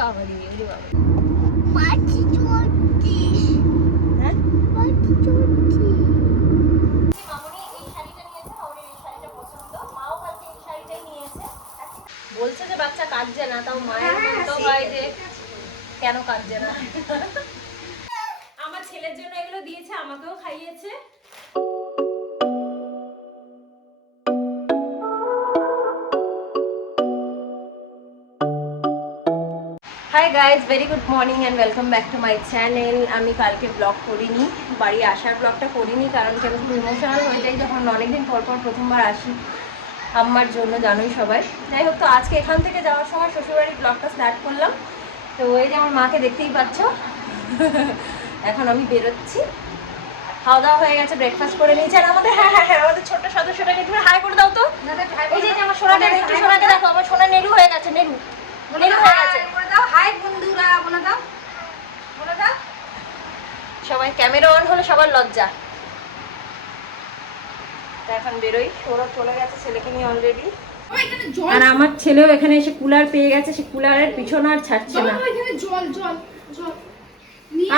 বাবা রে, ওরে বাবা। হ্যাঁ? বলছে যে বাচ্চা কাঁদছে না, তাও মায়ের মতো হয় যে কেন কাঁদছে না। আমার ছেলের জন্য এগুলো দিয়েছে, আমাকেও খাইয়েছে। Hi guys, very good morning and welcome back to my channel. আমি কালকে ব্লগ করিনি, বাড়ি আসার ব্লগটা করিনি, কারণ কি আমি খুব ইমোশনাল হয়ে যাই যখন অনেকদিন পর পর প্রথমবার আসি আম্মার জন্য, জানোই সবাই। যাই হোক, তো আজকে এখান থেকে যাওয়ার সময় শ্বশুরবাড়ির ব্লগটা স্টার্ট করলাম। তো এই যে আমার মাকে দেখতেই পাচ্ছ। এখন আমি বেরোচ্ছি। খাওয়া দাওয়া হয়ে গেছে, ব্রেকফাস্ট করে নিয়েছি। আর আমাদের আমাদের ছোট্ট সদস্যটাকে একটু হাই করে দাও তো। এই যে আমার সোনাকে, একটু সোনাকে দেখো, আমার সোনা নেলু হয়ে গেছে, নেলু হয়ে গেছে। হাই বন্ধুরা, বলে দাও, বলে দাও। সবাই ক্যামেরা অন হলে সবার লজ্জা। তা এখন বেরোই, সৌরভ চলে গেছে ছেলেকে নিয়ে অলরেডি। আর আমার ছেলেও এখানে এসে কুলার পেয়ে গেছে, সে কুলারের পিছনে আর ছাড়ছে না। জল জল জল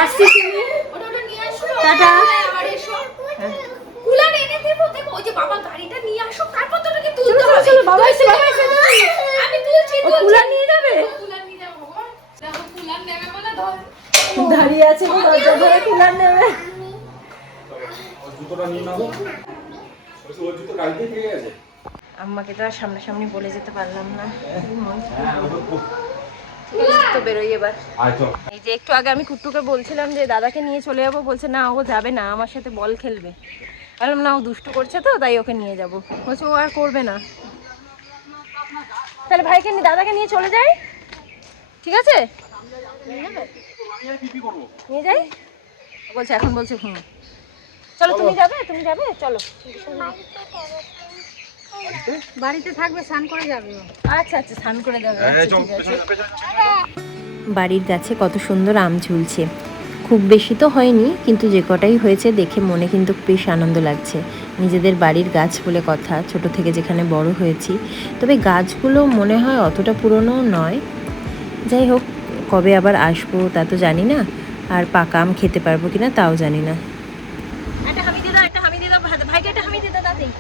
আসছি তুমি, ওটা নিয়ে আসো। টাটা। আবার এসো, কুলার এনে দেবো। দেখো ওই যে বাবা গাড়িটা নিয়ে আসো, তারপর তোকে তুলতে হবে। চলো বাবা এসে, বাবা এসে। আমি তুলছি, ও কুলার নিয়ে যাবে, কুলার নিয়ে যাবো। দেখো কুলার নেবে বলে ধর দাঁড়িয়ে আছে, দরজা ধরে কুলার নেবে। জুতোটা নিয়ে নাও, ওই জুতো গাড়িতে থেকে গেছে। আম্মাকে তো আর সামনাসামনি বলে যেতে পারলাম না। ঠিক আছে, তো বেরোই এবার। এই যে একটু আগে আমি কুট্টুকে বলছিলাম যে দাদাকে নিয়ে চলে যাবো, বলছে না ও যাবে না, আমার সাথে বল খেলবে। বললাম না, ও দুষ্টু করছে তো তাই ওকে নিয়ে যাবো। বলছে ও আর করবে না। তাহলে ভাইকে নিয়ে, দাদাকে নিয়ে চলে যাই, ঠিক আছে? নিয়ে যাই বলছে, এখন বলছে হুম। চলো, তুমি যাবে, তুমি যাবে, চলো। বাড়িতে থাকবে, স্নান করে যাবে। আচ্ছা আচ্ছা, স্নান করে যাবে। বাড়ির গাছে কত সুন্দর আম ঝুলছে। খুব বেশি তো হয়নি, কিন্তু যে কটাই হয়েছে দেখে মনে কিন্তু বেশ আনন্দ লাগছে। নিজেদের বাড়ির গাছ বলে কথা, ছোট থেকে যেখানে বড় হয়েছি। তবে গাছগুলো মনে হয় অতটা পুরনো নয়। যাই হোক, কবে আবার আসবো তা তো জানি না, আর পাকা আম খেতে পারবো কিনা তাও জানি না। একটা হামি দিয়ে দাও, একটা হামি দিয়ে দাও, ভাইকে একটা হামি দিয়ে দাও তাতেই।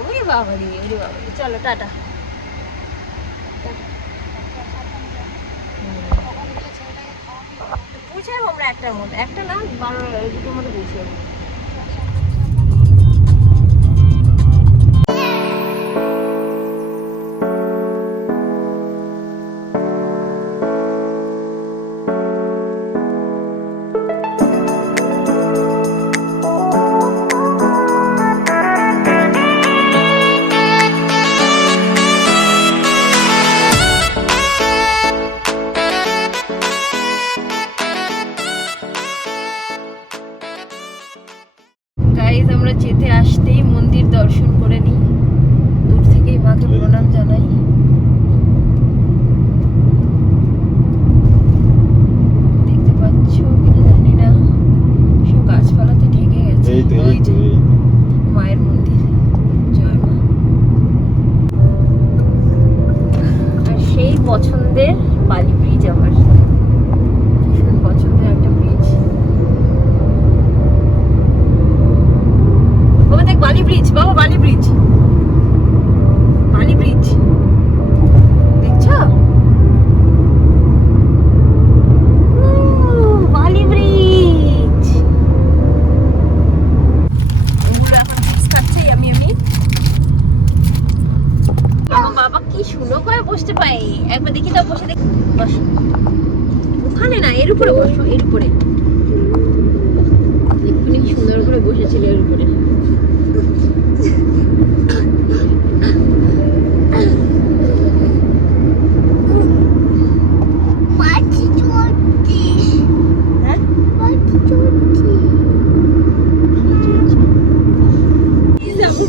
ওরে বাবা রে, ওরে বাবা রে, চলো টাটা। পৌঁছে যাবো আমরা একটার মধ্যে, একটা না 12-2টোর মধ্যে পৌঁছে যাবো। গাইজ, আমরা যেতে আসতেই মন্দির দর্শন করে নিই, দূর থেকেই মাকে প্রণাম জানাই। দেখতে পাচ্ছ কিনা জানি না, সব গাছপালাতে ঢেকে গেছে। ওই যে মায়ের মন্দির, জয় মা। আর সেই পছন্দের বালি ব্রিজ, আমার ভীষণ পছন্দের একটা ব্রিজ। বাবা দেখ, বালি ব্রিজ, বাবা বালি ব্রিজ, বালি ব্রিজ দেখছো? বালি ব্রিজ। ওগুলো এখন চিপস খাচ্ছে, আমি বাবা কি সুন্দর করে বসতে পাই। একবার দেখি তো, বসে দেখি, বস। ওখানে না, এর উপরে বসো, এর উপরে। এক্ষুনি সুন্দর করে বসেছিল এর উপরে।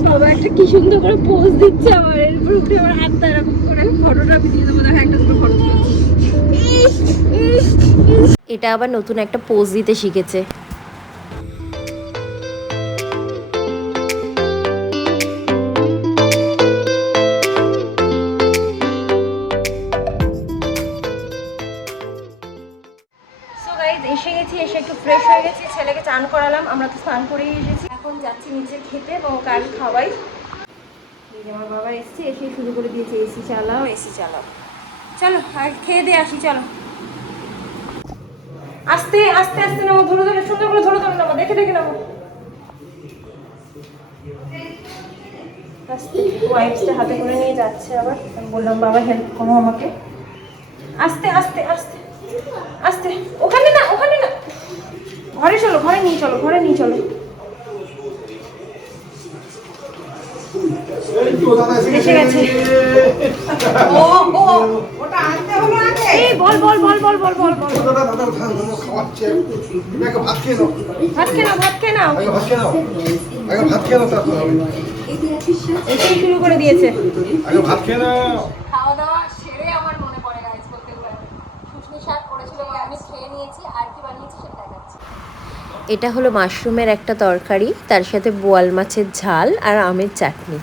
বাবা একটা কি সুন্দর করে পোজ দিচ্ছে আমার, এর উপরে উঠে আমার হাতটা এরকম করে। ফটোটা আমি দিয়ে দেবো, দেখা একটা ফটো। এটা আবার নতুন একটা পোজ দিতে শিখেছে। ছেলেকে চান করালাম, আমরা তো স্নান করেই এসেছি। এখন যাচ্ছি নিচে খেতে এবং কাল খাওয়াই। এই যে আমার বাবা এসছে, এসে শুরু করে দিয়েছে এসি চালাও এসি চালাও। চলো আর খেয়ে দিয়ে আসি, চলো। আস্তে আস্তে আস্তে নামো, ধরে ধরে সুন্দর করে ধরে ধরে নামো, দেখে দেখে নামো। আস্তে, ওয়াইপসটা হাতে করে নিয়ে যাচ্ছে আবার। আমি বললাম বাবা হেল্প করো আমাকে। আস্তে আস্তে আস্তে আস্তে, ওখানে না ওখানে না, ঘরে চলো, ঘরে নিয়ে চলো, ঘরে নিয়ে চলো। এসে গেছে। এই বল বল বল বল বল বল বল। ভাত খেয়ে নাও, ভাত খেয়ে নাও। এসেই শুরু করে দিয়েছে। খাওয়া দাওয়া সেরে আমার মনে পড়ে গাইস বলতে পারে শুশনি শাক করেছিল, আমি খেয়ে নিয়েছি। আর কি বানিয়েছি সেটা দেখাচ্ছি। এটা হলো মাশরুমের একটা তরকারি, তার সাথে বোয়াল মাছের ঝাল আর আমের চাটনি।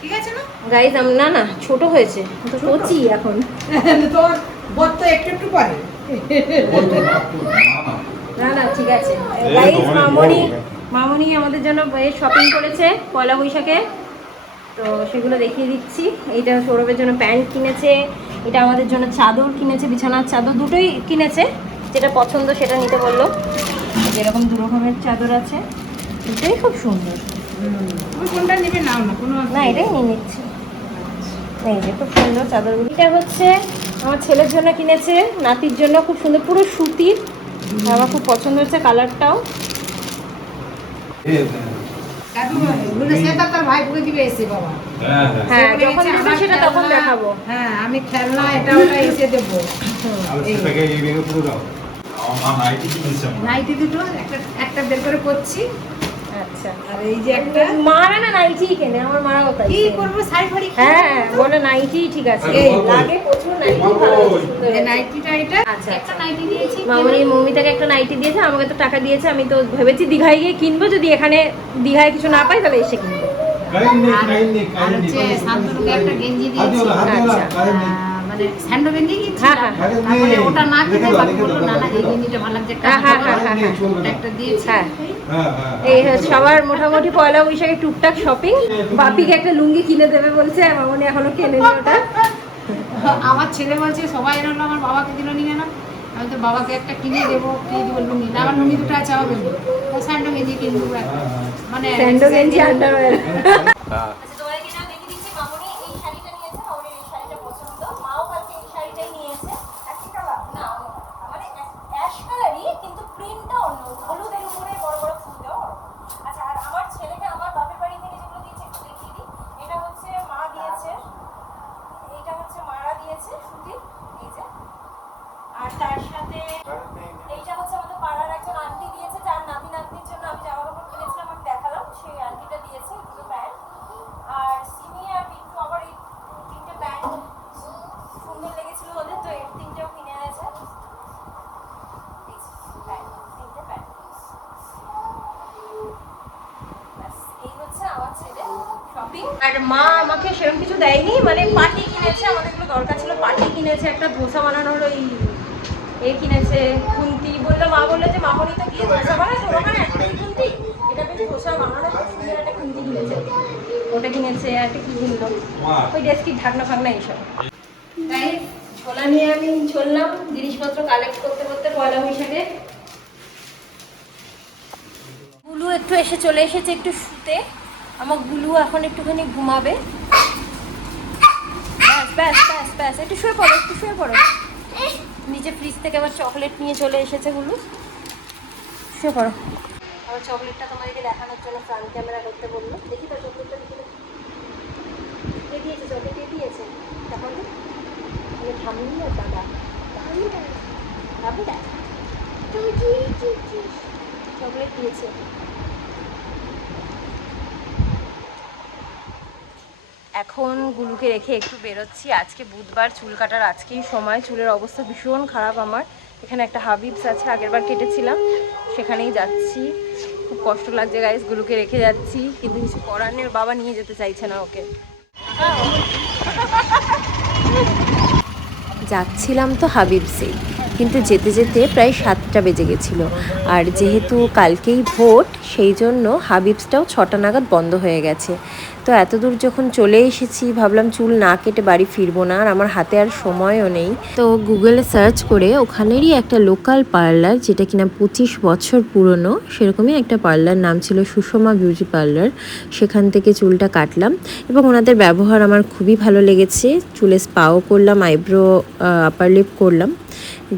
ঠিক আছে না গাইস না না ছোট হয়েছে, তো কচি এখন। তোর বর তো একটু একটু করে। না না ঠিক আছে গাইস। মামনি আমাদের জন্য শপিং করেছে পয়লা বৈশাখে, তো সেগুলো দেখিয়ে দিচ্ছি। এইটা সৌরভের জন্য প্যান্ট কিনেছে, এটা আমাদের জন্য চাদর কিনেছে, বিছানার চাদর দুটোই কিনেছে। যেটা পছন্দ সেটা নিতে বললো। যেরকম দু রকমের চাদর আছে, দুটোই খুব সুন্দর। তুমি কোনটা নেবে নাও না, কোনো না এটাই নিয়ে নিচ্ছি। এই যে খুব সুন্দর চাদরগুলো। এটা হচ্ছে আমার ছেলের জন্য কিনেছে, নাতির জন্য খুব সুন্দর, পুরো সুতির। আমার খুব পছন্দ হচ্ছে কালারটাও। তার ভাই বলে দিবে এসে বাবা। হ্যাঁ যখন দেবো সেটা তখন দেখাবো। হ্যাঁ আমি খেলনা এটা ওটা এসে দেবো। নাইটি দুটো একটা একটা বের করে করছি। আচ্ছা আর এই যে একটা মারা না নাইটি কেনে, আমার মারা কথা। কি করবো শাড়ি ফাড়ি হ্যাঁ বলে নাইটি ঠিক আছে, এই লাগে প্রচুর নাইটি ভালো সুন্দর। এই নাইটিটা এটা আচ্ছা একটা নাইটি দিয়েছি। মামনি মমিতাকে একটা নাইটি দিয়েছে, আমাকে তো টাকা দিয়েছে। আমি তো ভেবেছি দীঘায় গিয়ে কিনবো, যদি এখানে দীঘায় কিছু না পাই তাহলে এসে কিনবো। আর হচ্ছে শান্তনুকে একটা গেঞ্জি দিয়েছি। মানে স্যান্ডো গেঞ্জি কিনছি। হ্যাঁ, হ্যাঁ। তারপরে ওটা না কিনে বাকি বললো না না এই গেঞ্জিটা ভালো লাগছে, একটা হ্যাঁ, হ্যাঁ, হ্যাঁ, হ্যাঁ। ওটা একটা দিয়েছি। হ্যাঁ এই সবার মোটামুটি পয়লা বৈশাখে টুকটাক শপিং। বাপিকে একটা লুঙ্গি কিনে দেবে বলছে, মামনি এখনো কেনেনি ওটা। আমার ছেলে বলছে সবাই এলো আমার বাবাকে দিল নিয়ে না, আমি তো বাবাকে একটা কিনে দেবো, কিনে দেবো লুঙ্গি। না আমার লুঙ্গি দুটো আছে, আমার বলবো স্যান্ডো গেঞ্জি কিনবো মানে স্যান্ডো গেঞ্জি আন্ডারওয়্যার। আর তার সাথে এইটা হচ্ছে আমাদের পাড়ার একজন আন্টি দিয়েছে, যার নাতি নাতনির জন্য আমি জামা কাপড় কিনেছিলাম, আমি দেখালাম, সেই আন্টিটা দিয়েছে দুটো প্যান্ট। আর সিমি আর বিট্টু আবার এই তিনটে প্যান্ট সুন্দর লেগেছিল ওদের, তো এর তিনটেও কিনে এনেছে। তিনটে প্যান্ট, এই হচ্ছে আমার ছেলে শপিং। আর মা আমাকে সেরকম কিছু দেয়নি, মানে পাটি কিনেছে, আমাদের এগুলো দরকার ছিল। পাটি কিনেছে, একটা ধোসা বানানোর ওই কিনেছে, খুন্তি। বললো মা বললো যে মামনি তো গিয়ে ধোসা বানায়, তো ওখানে একটা খুন্তি, এটা বেশ ধোসা বানানো খুব সুন্দর একটা খুন্তি কিনেছে, ওটা কিনেছে। আর একটা কি কিনলো, ওই ডেস্কির ঢাকনা ফাকনা এইসব। তাই ছোলা নিয়ে আমি চললাম জিনিসপত্র কালেক্ট করতে করতে পয়লা বৈশাখে। গুলু একটু চলে এসেছে একটু শুতে। আমার গুলু এখন একটুখানি ঘুমাবে। ব্যাস ব্যাস ব্যাস ব্যাস, একটু শুয়ে পড়ো, একটু শুয়ে পড়ো। নিচে ফ্রিজ থেকে আবার চকলেট নিয়ে চলে এসেছে গুলু, শুয়ে পড়ো। আবার চকলেটটা তোমাদেরকে দেখানোর জন্য ফ্রন্ট ক্যামেরা করতে বললো। দেখি তো চকলেটটা দেখি, কে দিয়েছে চকলেট, কে দিয়েছে তখন থামলি না দাদা, দাদা চকলেট দিয়েছে। এখন গুলুকে রেখে একটু বেরোচ্ছি। আজকে বুধবার, চুল কাটার আজকেই সময়। চুলের অবস্থা ভীষণ খারাপ আমার। এখানে একটা হাবিবস আছে, আগেরবার কেটেছিলাম, সেখানেই যাচ্ছি। খুব কষ্ট লাগছে গাইস, গুলুকে রেখে যাচ্ছি, কিন্তু কিছু করার নেই, ওর বাবা নিয়ে যেতে চাইছে না ওকে। যাচ্ছিলাম তো হাবিবসে, কিন্তু যেতে যেতে প্রায় 7টা বেজে গেছিলো। আর যেহেতু কালকেই ভোট, সেই জন্য হাবিবসটাও 6টা নাগাদ বন্ধ হয়ে গেছে। তো এত দূর যখন চলে এসেছি, ভাবলাম চুল না কেটে বাড়ি ফিরবো না, আর আমার হাতে আর সময়ও নেই। তো গুগলে সার্চ করে ওখানেরই একটা লোকাল পার্লার, যেটা কিনা 25 বছর পুরনো, সেরকমই একটা পার্লার, নাম ছিল সুষমা বিউটি পার্লার, সেখান থেকে চুলটা কাটলাম। এবং ওনাদের ব্যবহার আমার খুবই ভালো লেগেছে। চুলে স্পাও করলাম, আইব্রো আপার লিপ করলাম,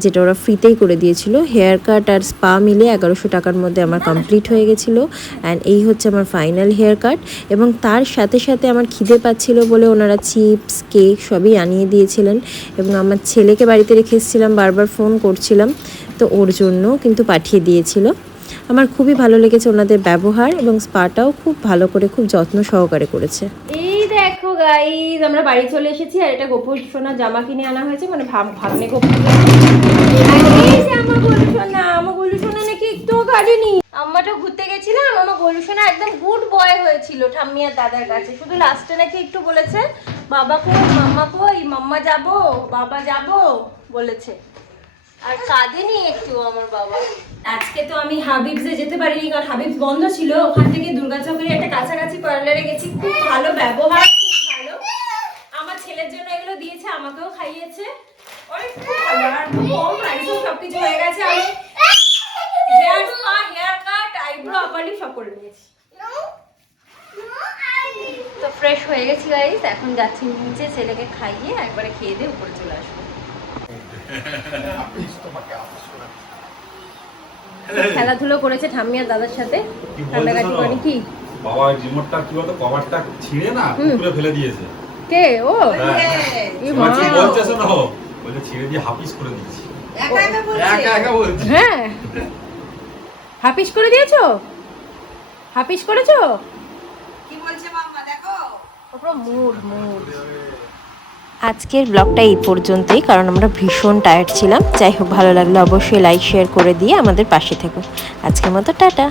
যেটা ওরা ফ্রিতেই করে দিয়েছিল। হেয়ার কাট আর স্পা মিলে 1100 টাকার মধ্যে আমার কমপ্লিট হয়ে গেছিলো। অ্যান্ড এই হচ্ছে আমার ফাইনাল হেয়ার কাট। এবং তার সাথে সাথে আমার খিদে পাচ্ছিল বলে ওনারা চিপস, কেক সবই আনিয়ে দিয়েছিলেন। এবং আমার ছেলেকে বাড়িতে রেখে এসেছিলাম, বারবার ফোন করছিলাম, তো ওর জন্য কিন্তু পাঠিয়ে দিয়েছিল। আমার খুবই ভালো লেগেছে ওনাদের ব্যবহার, এবং স্পাটাও খুব ভালো করে, খুব যত্ন সহকারে করেছে। এই দেখো গাইজ, আমরা বাড়ি চলে এসেছি। আর এটা গোপুর সোনা জামা কিনে আনা হয়েছে, মানে ভাগ্নে গোপুর আমার গোলু সোনা নাকি একটু কাটেনি। আম্মাটা ঘুরতে গেছিলাম, আমার গোলু সোনা একদম গুড বয় হয়েছিল ঠাম্মি আর দাদার কাছে। শুধু লাস্টে নাকি একটু বলেছে বাবা কই, মাম্মা কই, মাম্মা যাবো, বাবা যাবো বলেছে, আর কাঁদেনি একটু আমার বাবা। আজকে তো আমি হাবিবসে যেতে পারিনি, কারণ হাবিবস বন্ধ ছিল। ওখান থেকে দুর্গাচকের একটা কাছাকাছি পার্লারে গেছি। খুব ভালো ব্যবহার, খুব ভালো। আমার ছেলের জন্য এগুলো দিয়েছে, আমাকেও খাইয়েছে। অনেক খুব ভালো, আর খুব কম প্রাইসেও সবকিছু হয়ে গেছে। আমি hair spa, hair cut, eyebrow upper lip সব করে নিয়েছি। তো ফ্রেশ হয়ে গেছি গাইস, এখন যাচ্ছি নিচে ছেলেকে খাইয়ে, একবারে খেয়ে দিয়ে উপরে চলে আসবো। খেলাধুলো করেছে ঠাম্মি আর দাদার সাথে, কান্নাকাটি করে কি বাবা রিমোটটা কি বলতো, কভারটা ছিঁড়ে না পুরো ফেলে দিয়েছে। কে ও? এই মা কি বলছে শোনো, বলে ছিঁড়ে দিয়ে হাফিস করে দিয়েছি। একা বলছে। হ্যাঁ, হাফিস করে দিয়েছো? হাফিস করেছো? কি বলছে মাম্মা দেখো? পুরো মুড মুড। আজকের ব্লগটা এই পর্যন্তই, কারণ আমরা ভীষণ টায়ার্ড ছিলাম। যাই হোক, ভালো লাগলে অবশ্যই লাইক শেয়ার করে দিয়ে আমাদের পাশে থেকো। আজকের মতো টাটা।